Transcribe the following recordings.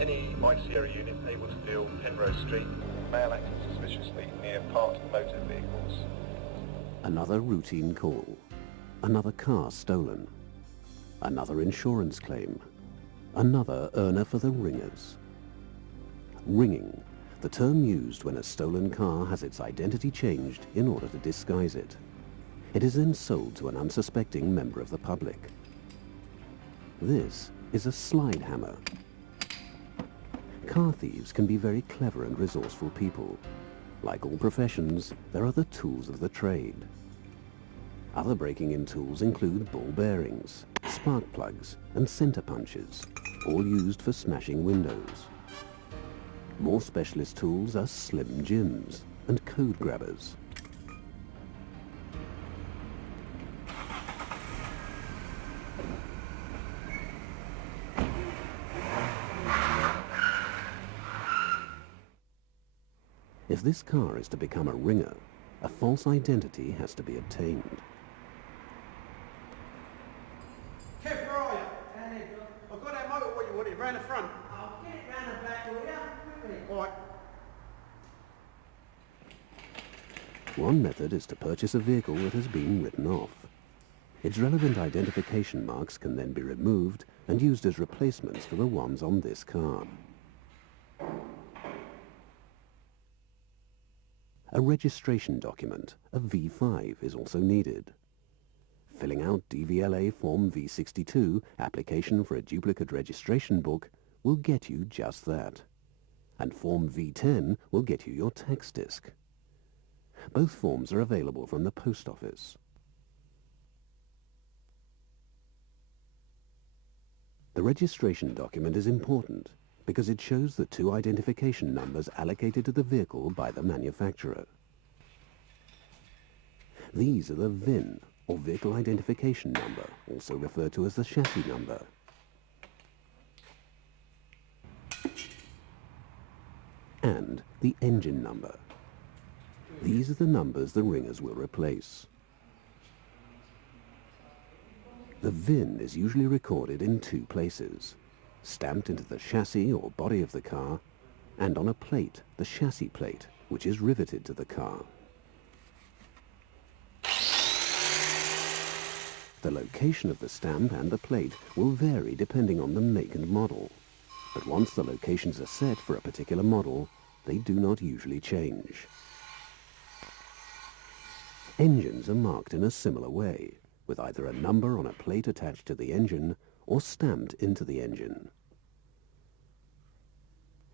Any Mike Sierra unit able to deal Penrose Street, male acting suspiciously near parked motor vehicles. Another routine call. Another car stolen. Another insurance claim. Another earner for the ringers. Ringing, the term used when a stolen car has its identity changed in order to disguise it. It is then sold to an unsuspecting member of the public. This is a slide hammer. Car thieves can be very clever and resourceful people. Like all professions, there are the tools of the trade. Other breaking-in tools include ball bearings, spark plugs, and center punches, all used for smashing windows. More specialist tools are slim jims and code grabbers. If this car is to become a ringer, a false identity has to be obtained. Kev, where are you? I've got that motor what you wanted, round the front. I'll get it round the back for you, quickly. All right. One method is to purchase a vehicle that has been written off. Its relevant identification marks can then be removed and used as replacements for the ones on this car. A registration document, a V5, is also needed. Filling out DVLA Form V62, application for a duplicate registration book, will get you just that. And Form V10 will get you your tax disc. Both forms are available from the post office. The registration document is important because it shows the two identification numbers allocated to the vehicle by the manufacturer. These are the VIN, or Vehicle Identification Number, also referred to as the chassis number. And the engine number. These are the numbers the ringers will replace. The VIN is usually recorded in two places, stamped into the chassis or body of the car, and on a plate, the chassis plate, which is riveted to the car. The location of the stamp and the plate will vary depending on the make and model, but once the locations are set for a particular model, they do not usually change. Engines are marked in a similar way, with either a number on a plate attached to the engine or stamped into the engine.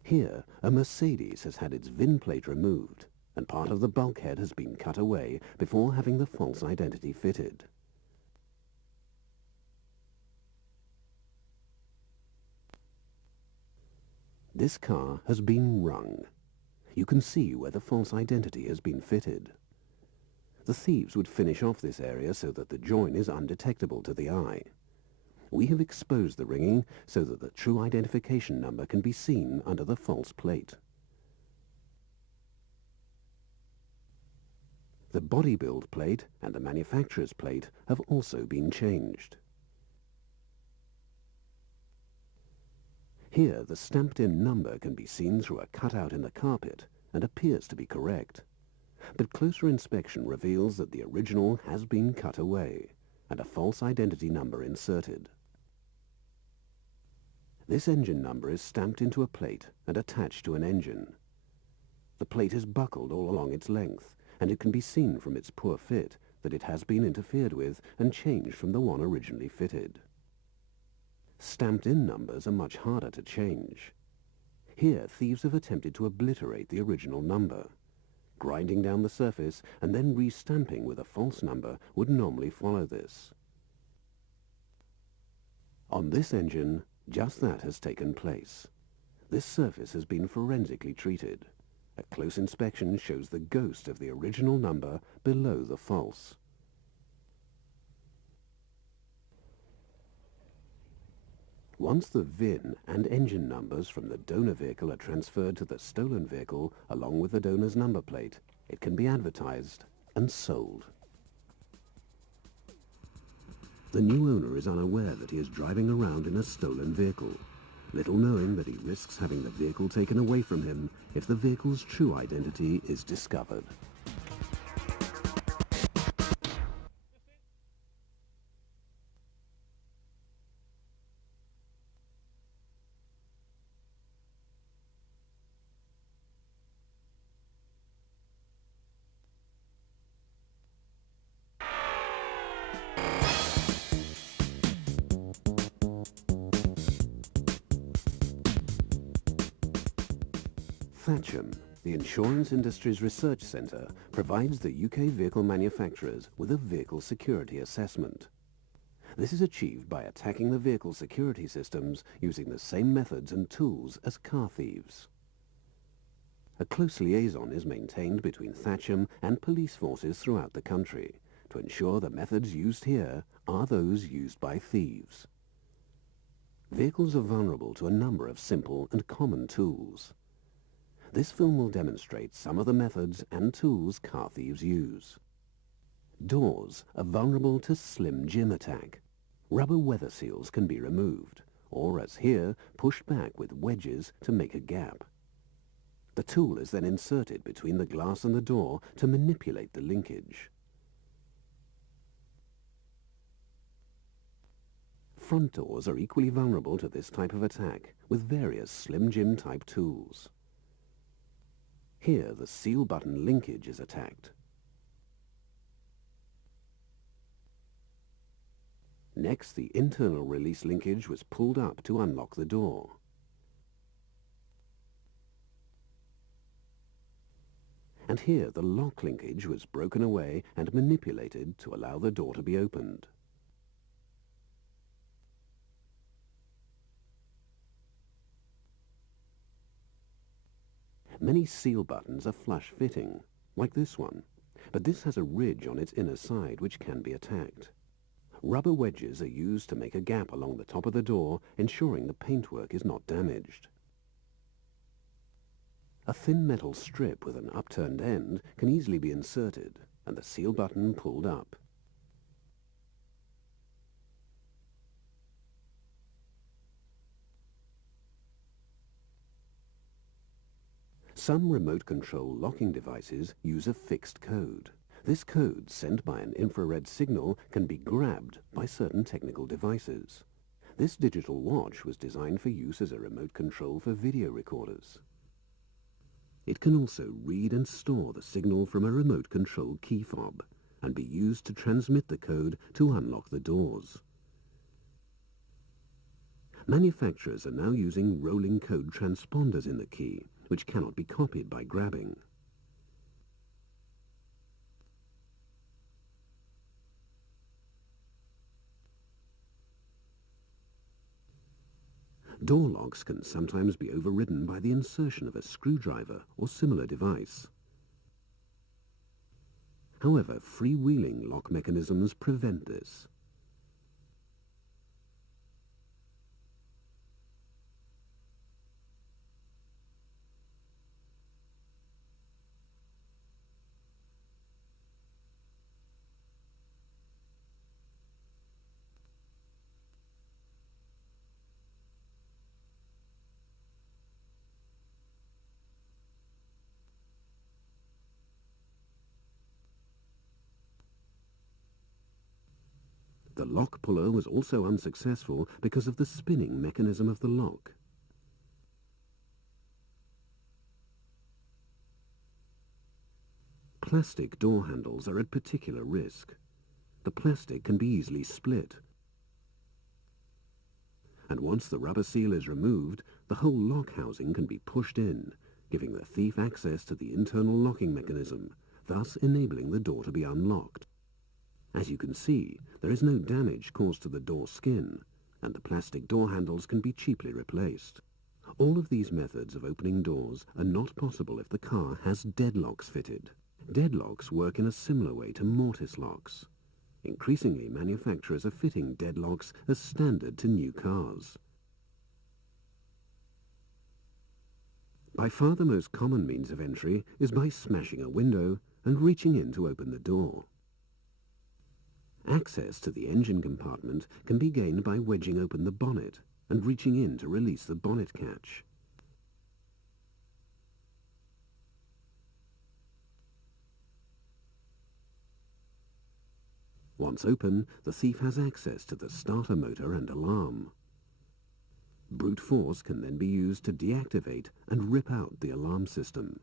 Here, a Mercedes has had its VIN plate removed, and part of the bulkhead has been cut away before having the false identity fitted. This car has been rung. You can see where the false identity has been fitted. The thieves would finish off this area so that the join is undetectable to the eye. We have exposed the ringing so that the true identification number can be seen under the false plate. The body build plate and the manufacturer's plate have also been changed. Here, the stamped-in number can be seen through a cutout in the carpet and appears to be correct. But closer inspection reveals that the original has been cut away and a false identity number inserted. This engine number is stamped into a plate and attached to an engine. The plate is buckled all along its length, and it can be seen from its poor fit that it has been interfered with and changed from the one originally fitted. Stamped-in numbers are much harder to change. Here, thieves have attempted to obliterate the original number. Grinding down the surface and then restamping with a false number would normally follow this. On this engine, just that has taken place. This surface has been forensically treated. A close inspection shows the ghost of the original number below the false. Once the VIN and engine numbers from the donor vehicle are transferred to the stolen vehicle along with the donor's number plate, it can be advertised and sold. The new owner is unaware that he is driving around in a stolen vehicle. little knowing that he risks having the vehicle taken away from him if the vehicle's true identity is discovered. Thatcham, the insurance industry's research centre, provides the UK vehicle manufacturers with a vehicle security assessment. This is achieved by attacking the vehicle security systems using the same methods and tools as car thieves. A close liaison is maintained between Thatcham and police forces throughout the country to ensure the methods used here are those used by thieves. Vehicles are vulnerable to a number of simple and common tools. This film will demonstrate some of the methods and tools car thieves use. Doors are vulnerable to Slim Jim attack. Rubber weather seals can be removed, or as here, pushed back with wedges to make a gap. The tool is then inserted between the glass and the door to manipulate the linkage. Front doors are equally vulnerable to this type of attack, with various Slim Jim type tools. Here, the seal button linkage is attacked. Next, the internal release linkage was pulled up to unlock the door. And here, the lock linkage was broken away and manipulated to allow the door to be opened. Many seal buttons are flush-fitting, like this one, but this has a ridge on its inner side which can be attacked. Rubber wedges are used to make a gap along the top of the door, ensuring the paintwork is not damaged. A thin metal strip with an upturned end can easily be inserted and the seal button pulled up. Some remote control locking devices use a fixed code. This code, sent by an infrared signal, can be grabbed by certain technical devices. This digital watch was designed for use as a remote control for video recorders. It can also read and store the signal from a remote control key fob and be used to transmit the code to unlock the doors. Manufacturers are now using rolling code transponders in the key, which cannot be copied by grabbing. Door locks can sometimes be overridden by the insertion of a screwdriver or similar device. However, freewheeling lock mechanisms prevent this. The lock puller was also unsuccessful because of the spinning mechanism of the lock. Plastic door handles are at particular risk. The plastic can be easily split. And once the rubber seal is removed, the whole lock housing can be pushed in, giving the thief access to the internal locking mechanism, thus enabling the door to be unlocked. As you can see, there is no damage caused to the door skin, and the plastic door handles can be cheaply replaced. All of these methods of opening doors are not possible if the car has deadlocks fitted. Deadlocks work in a similar way to mortise locks. Increasingly, manufacturers are fitting deadlocks as standard to new cars. By far the most common means of entry is by smashing a window and reaching in to open the door. Access to the engine compartment can be gained by wedging open the bonnet, and reaching in to release the bonnet catch. Once open, the thief has access to the starter motor and alarm. Brute force can then be used to deactivate and rip out the alarm system.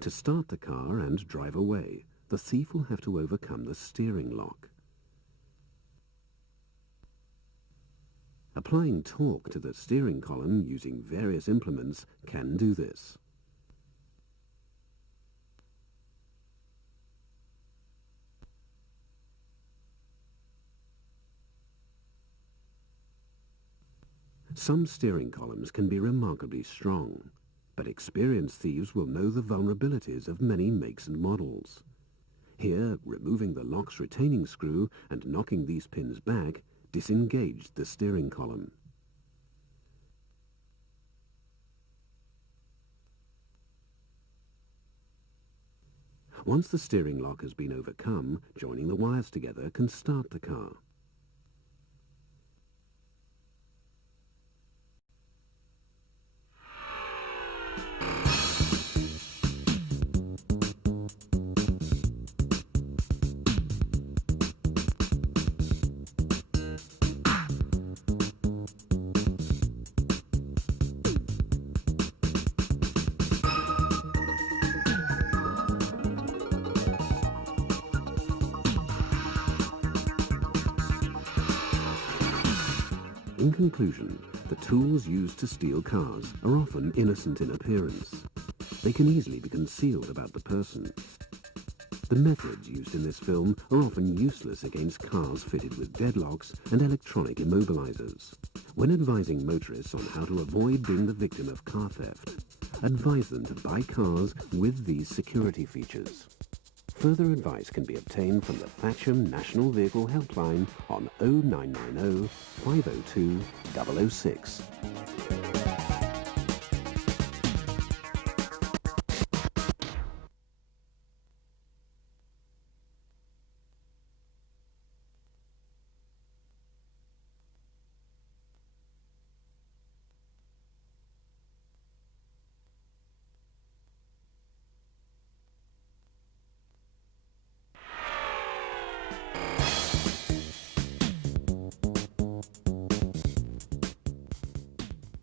To start the car and drive away, the thief will have to overcome the steering lock. Applying torque to the steering column using various implements can do this. Some steering columns can be remarkably strong, but experienced thieves will know the vulnerabilities of many makes and models. Here, removing the lock's retaining screw and knocking these pins back disengaged the steering column. Once the steering lock has been overcome, joining the wires together can start the car. In conclusion, the tools used to steal cars are often innocent in appearance. They can easily be concealed about the person. The methods used in this film are often useless against cars fitted with deadlocks and electronic immobilizers. When advising motorists on how to avoid being the victim of car theft, advise them to buy cars with these security features. Further advice can be obtained from the Thatcham National Vehicle Helpline on 0990 502 006.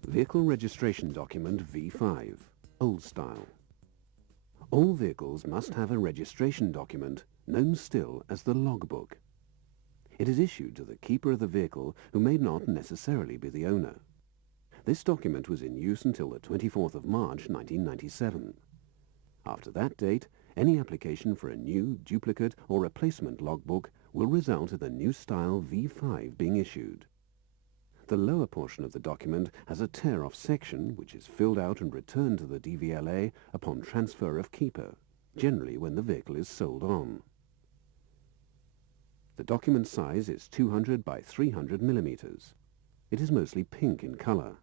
Vehicle Registration Document V5, Old Style. All vehicles must have a registration document, known still as the logbook. It is issued to the keeper of the vehicle who may not necessarily be the owner. This document was in use until the 24th of March 1997. After that date, any application for a new, duplicate or replacement logbook will result in the new style V5 being issued. The lower portion of the document has a tear-off section which is filled out and returned to the DVLA upon transfer of keeper, generally when the vehicle is sold on. The document size is 200 by 300 millimeters. It is mostly pink in color.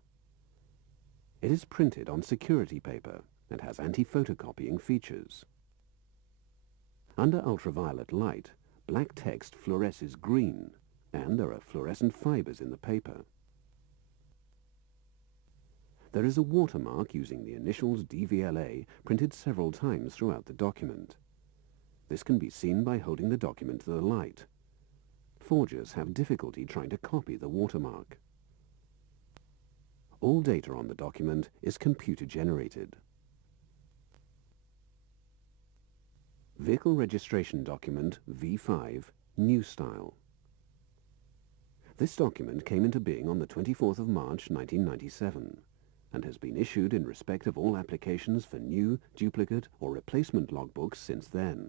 It is printed on security paper and has anti-photocopying features. Under ultraviolet light, black text fluoresces green, and there are fluorescent fibers in the paper. There is a watermark using the initials DVLA printed several times throughout the document. This can be seen by holding the document to the light. Forgers have difficulty trying to copy the watermark. All data on the document is computer-generated. Vehicle Registration Document V5, New Style. This document came into being on the 24th of March 1997 and has been issued in respect of all applications for new, duplicate or replacement logbooks since then.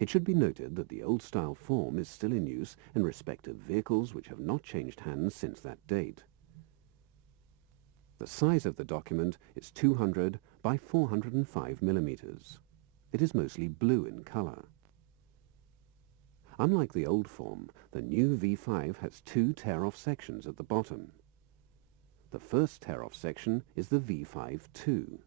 It should be noted that the old-style form is still in use in respect of vehicles which have not changed hands since that date. The size of the document is 200 by 405 millimeters. It is mostly blue in color. Unlike the old form, the new V5 has two tear-off sections at the bottom. The first tear-off section is the V5-2.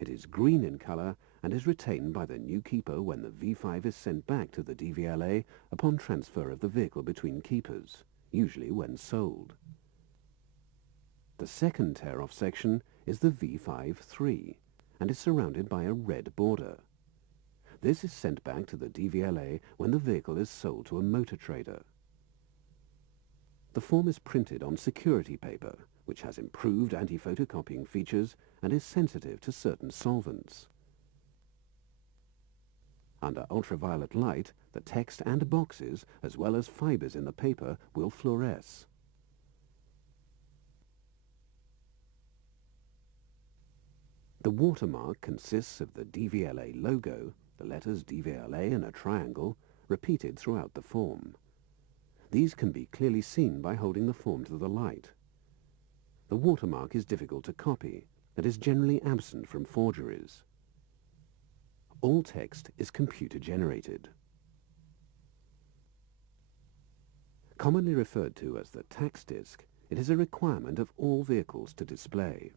It is green in colour and is retained by the new keeper when the V5 is sent back to the DVLA upon transfer of the vehicle between keepers, usually when sold. The second tear-off section is the V5-3 and is surrounded by a red border. This is sent back to the DVLA when the vehicle is sold to a motor trader. The form is printed on security paper, which has improved anti-photocopying features and is sensitive to certain solvents. Under ultraviolet light, the text and boxes, as well as fibers in the paper, will fluoresce. The watermark consists of the DVLA logo, the letters DVLA in a triangle, repeated throughout the form. These can be clearly seen by holding the form to the light. The watermark is difficult to copy and is generally absent from forgeries. All text is computer-generated. Commonly referred to as the tax disc, it is a requirement of all vehicles to display.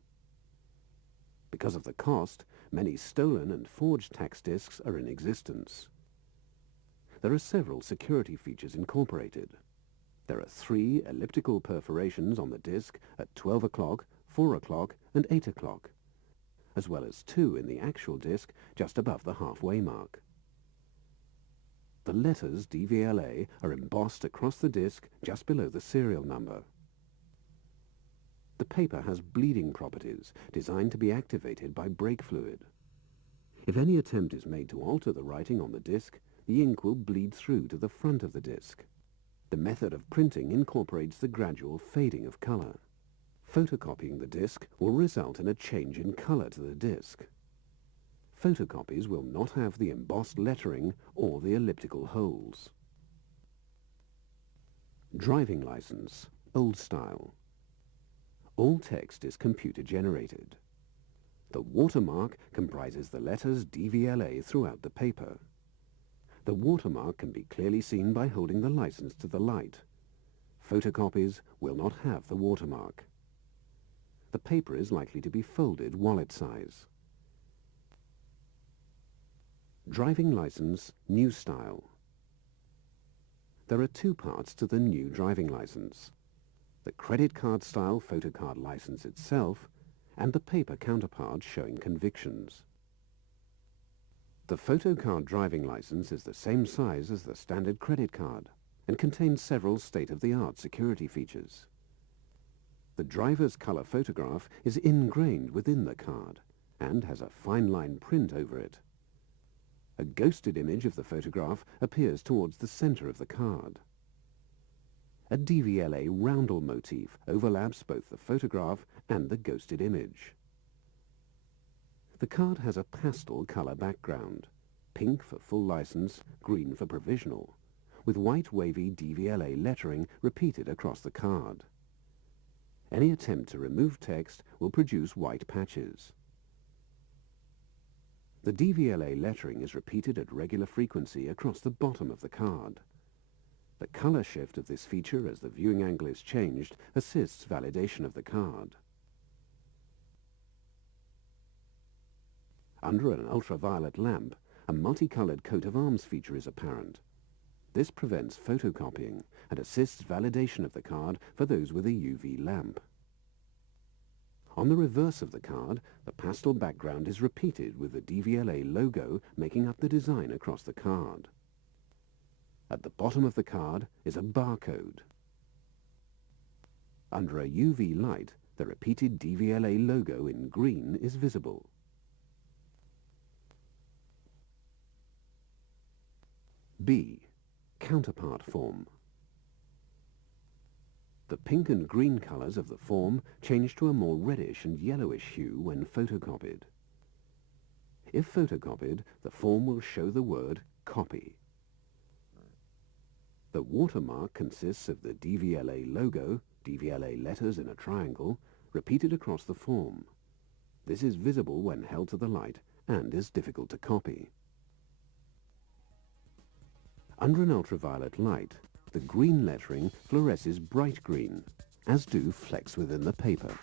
Because of the cost, many stolen and forged tax discs are in existence. There are several security features incorporated. There are 3 elliptical perforations on the disc at 12 o'clock, 4 o'clock and 8 o'clock, as well as 2 in the actual disc just above the halfway mark. The letters DVLA are embossed across the disc just below the serial number. The paper has bleeding properties designed to be activated by brake fluid. If any attempt is made to alter the writing on the disc, the ink will bleed through to the front of the disc. The method of printing incorporates the gradual fading of color. Photocopying the disc will result in a change in color to the disc. Photocopies will not have the embossed lettering or the elliptical holes. Driving license, old style. All text is computer-generated. The watermark comprises the letters DVLA throughout the paper. The watermark can be clearly seen by holding the license to the light. Photocopies will not have the watermark. The paper is likely to be folded wallet size. Driving license, new style. There are 2 parts to the new driving license: the credit card style photocard license itself and the paper counterpart showing convictions. The photocard driving license is the same size as the standard credit card and contains several state-of-the-art security features. The driver's color photograph is ingrained within the card and has a fine line print over it. A ghosted image of the photograph appears towards the center of the card. A DVLA roundel motif overlaps both the photograph and the ghosted image. The card has a pastel color background, pink for full license, green for provisional, with white wavy DVLA lettering repeated across the card. Any attempt to remove text will produce white patches. The DVLA lettering is repeated at regular frequency across the bottom of the card. The color shift of this feature as the viewing angle is changed assists validation of the card. Under an ultraviolet lamp, a multicolored coat of arms feature is apparent. This prevents photocopying and assists validation of the card for those with a UV lamp. On the reverse of the card, the pastel background is repeated with the DVLA logo making up the design across the card. At the bottom of the card is a barcode. Under a UV light, the repeated DVLA logo in green is visible. B. Counterpart form. The pink and green colors of the form change to a more reddish and yellowish hue when photocopied. If photocopied, the form will show the word copy. The watermark consists of the DVLA logo, DVLA letters in a triangle, repeated across the form. This is visible when held to the light and is difficult to copy. Under an ultraviolet light, the green lettering fluoresces bright green, as do flecks within the paper.